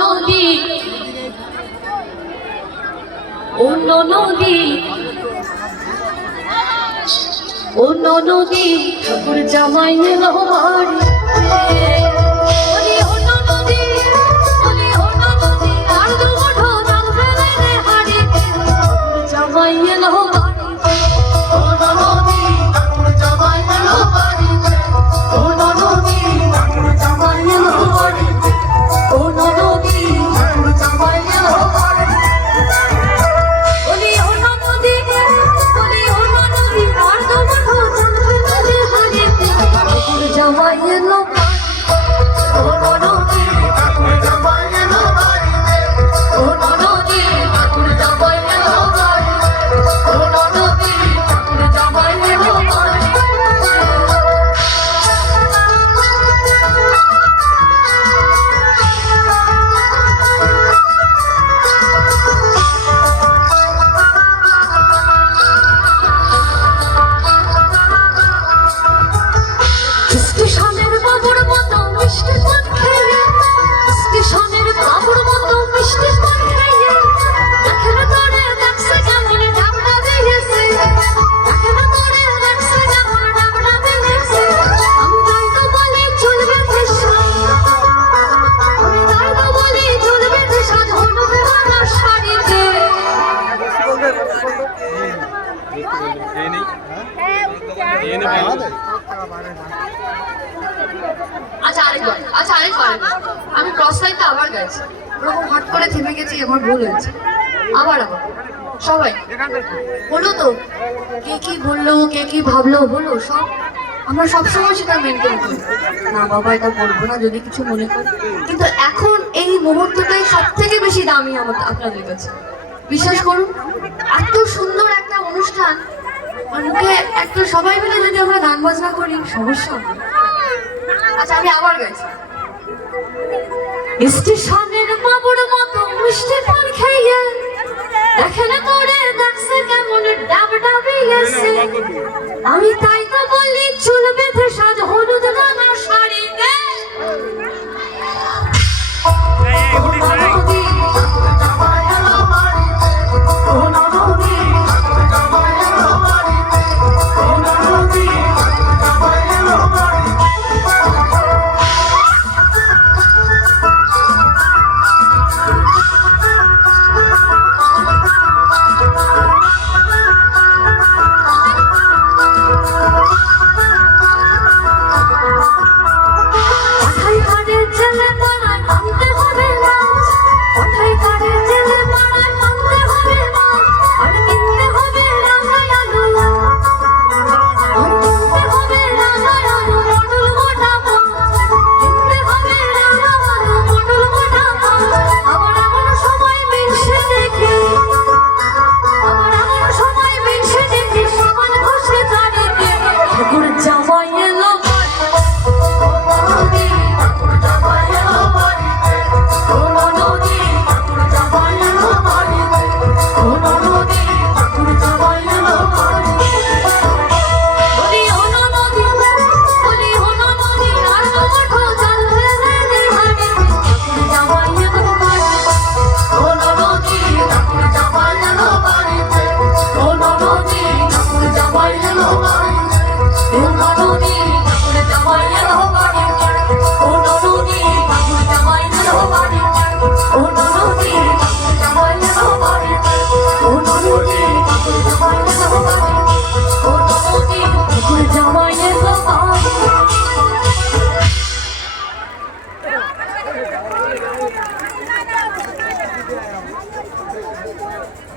নদী অন্য নদী অন্য নদী ঠাকুর জামাই এলো বাড়ি আমি ক্রস লাইনটা আবার গেছি ওরকম হট করে থেমে গেছি আমার ভুল হয়েছে আবার সবাই হলো তো কে কি বললো কে কি ভাবলো হলো সব আমরা সবসময় সেটা মেনটেন করি না বাবা এটা বলবো না যদি কিছু মনে করি কিন্তু এখন এই মুহূর্তটাই সব থেকে বেশি দামি আপনাদের কাছে বিশ্বাস করুন এত সুন্দর একটা অনুষ্ঠান মুখে একটা সবাই মিলে যদি আমরা গান বাজনা করি সমস্যা আচ্ছা আমি আবার গেছি স্টেশনের বাবুর মতো মিষ্টি পান খাইয়ে দেখেন তোরে দেখছে কেমন ডাব ডাবিয়েছে আমি তাই তো বলি